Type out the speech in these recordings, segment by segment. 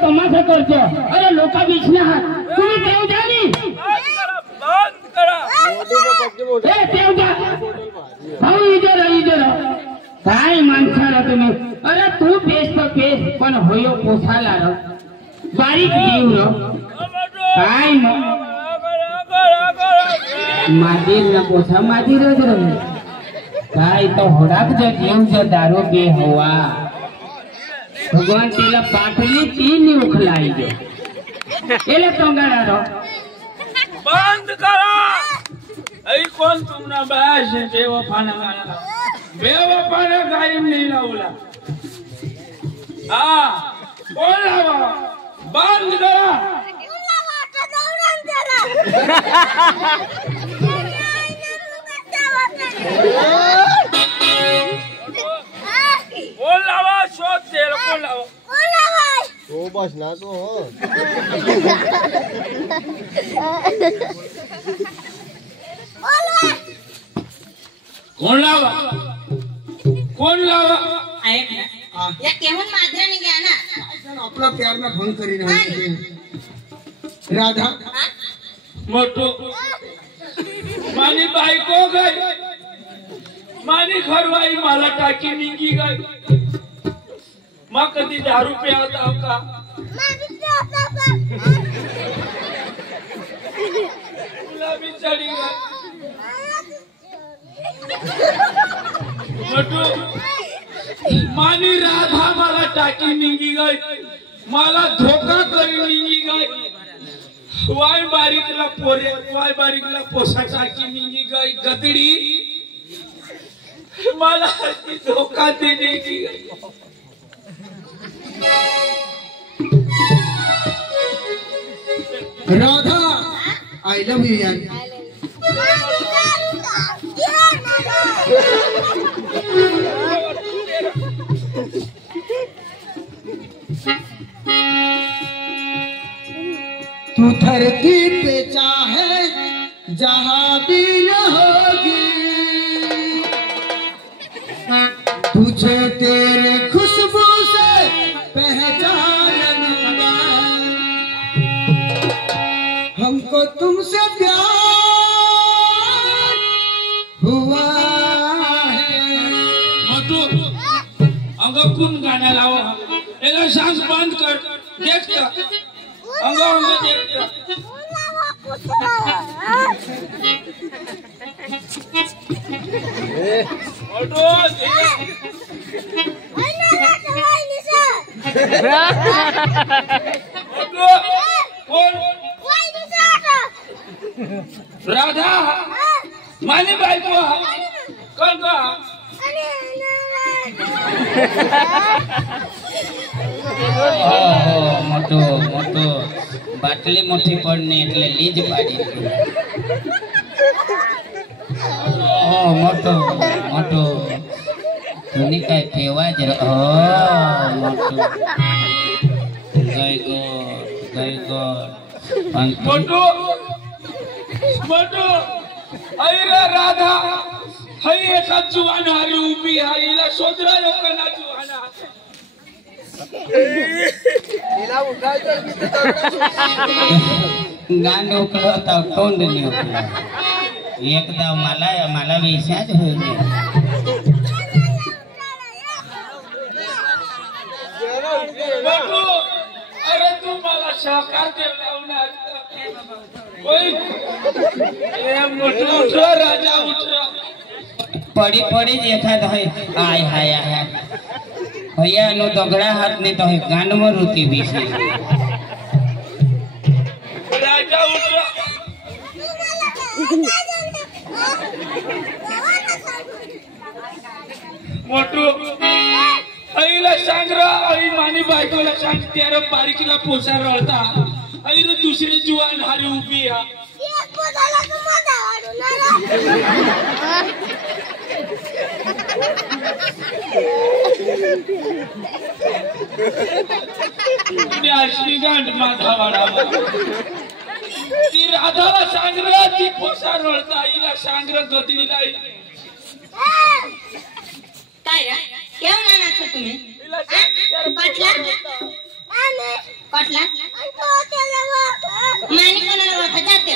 अरे लोका बीचना तुम्ही देव जानी भाऊ इधर काय माणसाला तुम्ही अरे तू पेश तो पेश पण होयो पोसाला र बारीक जीव र काय मादीर न पोसा मादीरच र काय तो होडाक ज जीव ज दारू बे हवा भगवान तेला पाटली तीन उखलाई जो एले तंगाड़ा रो बंद करा ऐ कौन तुमना बयाश है बेवफाना गाना बेवफाना गायब नहीं लाऊला कौन लावा बंद करा कौन लावा शोध तेरा कौन लावा तो बस ना तो कौन लावा या केवल मात्रा नहीं गया ना अपना प्यार में भंग करी ना राधा मोटो मानी बायको गई मानी घरवाई मला टाकी निघी गई माँ कधी दारू पे आता का गुलाबी चढ़ी गई मोटो मानी राधा मला टाकी निघी गई मला धोका करी निघी गई वाय बारीकला पोसा टाकी निघी गई गदड़ी मला धोका देने की राधा आई लव यू यार धरती पे चाहे जहां भी रहोगी, तुझे तेरे खुशबू से पहचान लूंगा। हमको तुमसे प्यार हुआ है। मोटू अंग कौन गाना लाओ एला सांस बंद कर देखता अंग अंग देखता मोटू कौन राधा माने बायको कौन का મોટો મોટો બાટલી મોટી પડને એટલે લીજ પાડી મોટો મોટો તું કઈ કેવા જ મોટો ગઈ ગોડ मोटू मोटू अरे राधा हई एका जुवान हारी उभी आहे हिला शोधरा लोकांना जुवान गांड उकळो होता तोंड नाही उकळो एकदा मला विषयाच होईल मोटू अरे तू मला शाकार देवला कोई ए मोटू उठ राजा उठ पड़ी पड़ी एखाद है आय हाय हाय भैया नो दगड़ा हाथ नहीं तो है गांड में रुती बीसी राजा उठ मोटू आईला सांगरा आई मानी बायकोला सांग त्याला बारीकीला पोसा रळता आई रे दुसरी जुवान हारी उभी हा अशी गांड माधावाडा ती राधाला सांगरा ती पोसा रळता आईला सांगरा गदडीला काय रे केव्हा मानात तुम्ही कटला कटला मानी कोणाला ओळखत जाते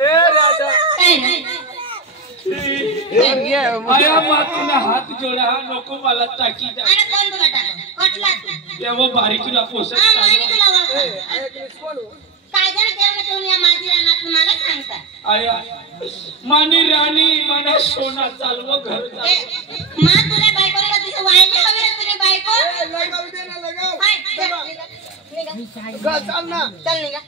ए राधा काय नाही आया मातीला हात जोडा नको मला टाकी द्या आणि कोण तुला टाक कटला तेव्हा बारीकीला पोसा मानी तुला ओळखत काय जण केव्हा तुम्ही या माझी रानात तुम्हाला सांगता आया मानी राणी मना सोना चालव घर मा तुला बायको का तिचं वाईट हवे तुझी बायको लगाव दे ना लगाव हाय निघा चल ना चल निघा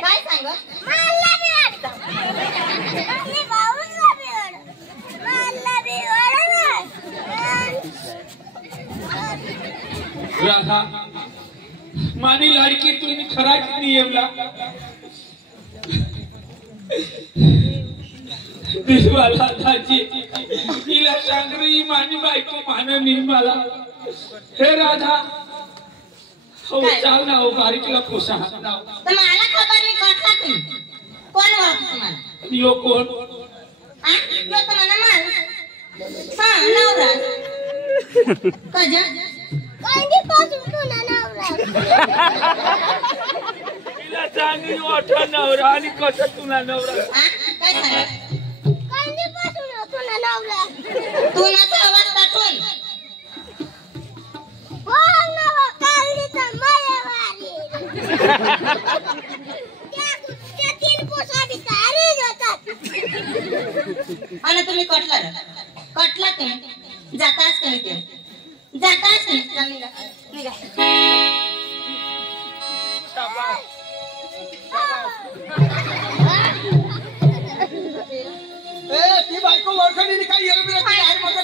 काय सांग राधा मानी लाडकी तुम्ही खरा नियमला दिलवाला दाजी हिला सांगरी मानी बायको माननी मला हे राधा हो चाल ना हो बारीकीला पोसा हात ना तर मला खबर नाही कटला तुम्ही कोण ओळखतो तुम्हाला यो कोण हा यो तर मला माल हा नवरा कजा कांदी पासून तुला नवरा हिला चांगली वाटा नवरा आणि कसं तुला नवरा हा काय सांग कांदी पासून तुला नवरा तुला आवाज टाकून हो नवरा कांदी तर मायवाली त्या तीन पोसा बी तयारी होतात आणि तुम्ही कटला तुम्ही जाताच तुम्ही ते जाताच तुम्ही निघा निघा ए ती बायको ओळखली नाही काय येलं बिलं काय आहे मग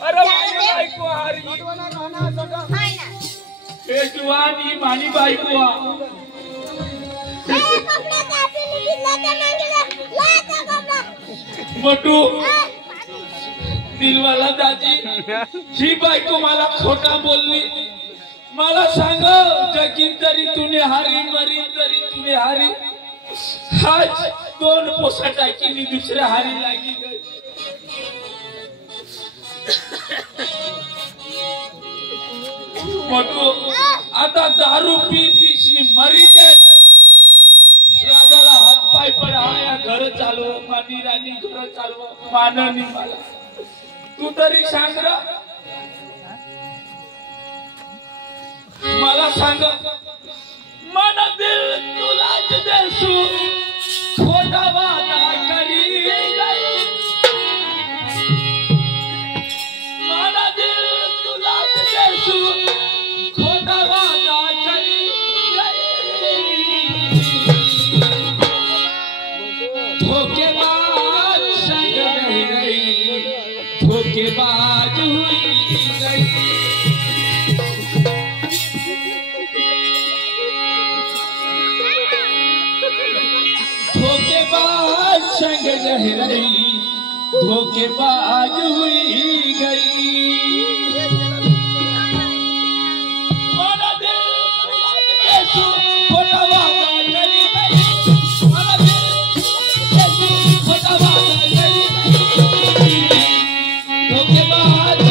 अरे मानी बायको हारी हाय ना हे जुवानी मानी बायको मोटू दिलवाला दाजी ही बायको मला खोटा बोलली मला सांग जगीन तरी तुने हारी मरी तरी तुने हारी आज 2 पोसा टाकीनी दुसऱ्या हारी लागी गई मोटू आता दारू पी पीसनी मरी गई राजाला हात पाय पडाया घर चालव मानी राणी घर चालव माननी मला तू तरी सांग रा मला सांग मन दिल तुलाच देसू खोटा वादा करी गई मन दिल तुलाच देसू खोटा वादा करी गई धोखेबाज संग रह गई धोखेबाज हुई गई धोखेबाज संग रह रही धोखेबाज हुई गई माना दिल देसू खोटा वादा करी गई माना दिल देसू खोटा वादा करी गई धोखेबाज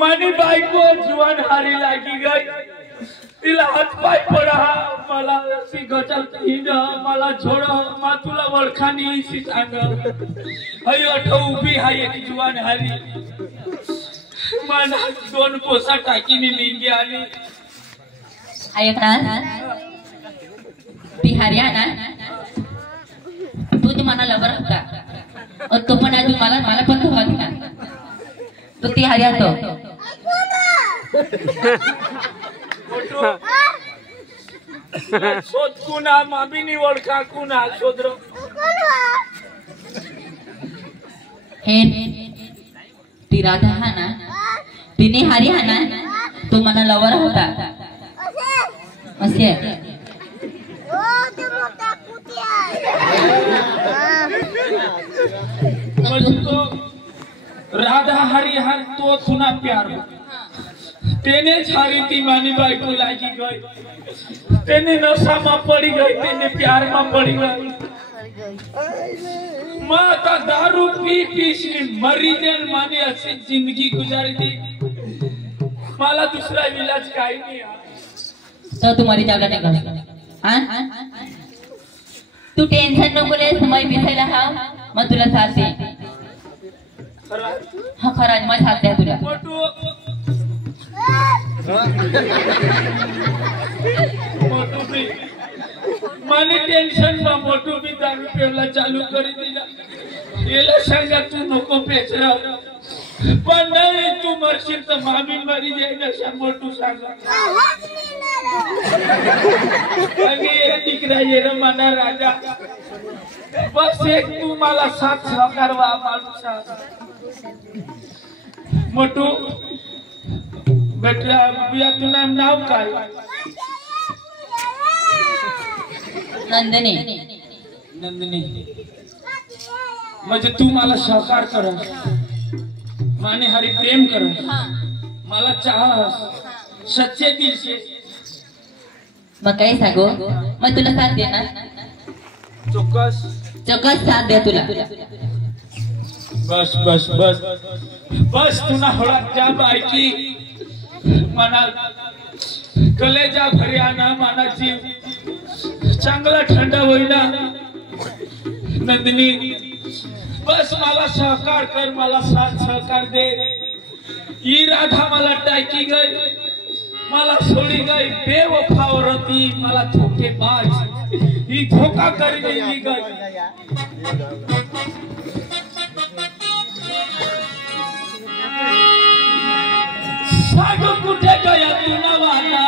मानी बाई को जुआन हारी लागी गई तिला हात पाय पडा मला सी गचलती न मला छोड मा तुला वळखानी सी सांग हय अठो उभी हाय एक जुआन हारी मला 2 पोसा टाकीनी निंगी आली ऐक ना बिहारी आहे ना तू मला लवर होता और तो पण आज मला पण धोका दिला तो ती हरिया तो शोध कुणा मामीनी ओळखा कुणा शोधरो हे ती राधा हा ना तिने हरी हा ना तो मला लवर होता असे तो राधा हरी हर तो सुना प्यार तेने छारी ती मानी बाई को लागी गई तेने नशा में पड़ी गई तेने प्यार में पड़ी गई माता दारू पी पी मरी देन माने अच्छी जिंदगी गुजारी थी मला दूसरा इलाज काही नहीं तो तुम्हारी जागा नहीं कर हाँ तू टेंशन नको ले समय बिसायला हा मग तुला साथ दे हा खरं मग साथ द्या तुला मोटू भी माने टेंशन में मोटू भी दारू पेला चालू करी दिला येला सांगा तू नको पेचरा पण नाही तू मरशील तर मामी मरी जाईल अशा मोटू सांगा आणि ये दिकरा ये रे मना राजा बस एक तू मला साथ सहकारवा माणूसा मोटू बेटा बिया तुझं नाव काय नंदिनी नंदिनी म्हणजे तू मला सहकार कर माने हरी प्रेम कर मला चाहस सच्चे दिल से मग काय सांगू मग तुला साथ दे ना चौकस चौकस साथ दे तुला बस बस बस बस तुना होळा त्या बायकी मना कलेजा भर्याना माना जीव चांगला थंड होईना नंदिनी बस मला सहकार कर मला साथ सहकार दे ही राधा मला टाकी गई मला सोडी गई बेवफावर होती मला धोकेबाज ही धोका करी गई साग कुठे गया तुला वाला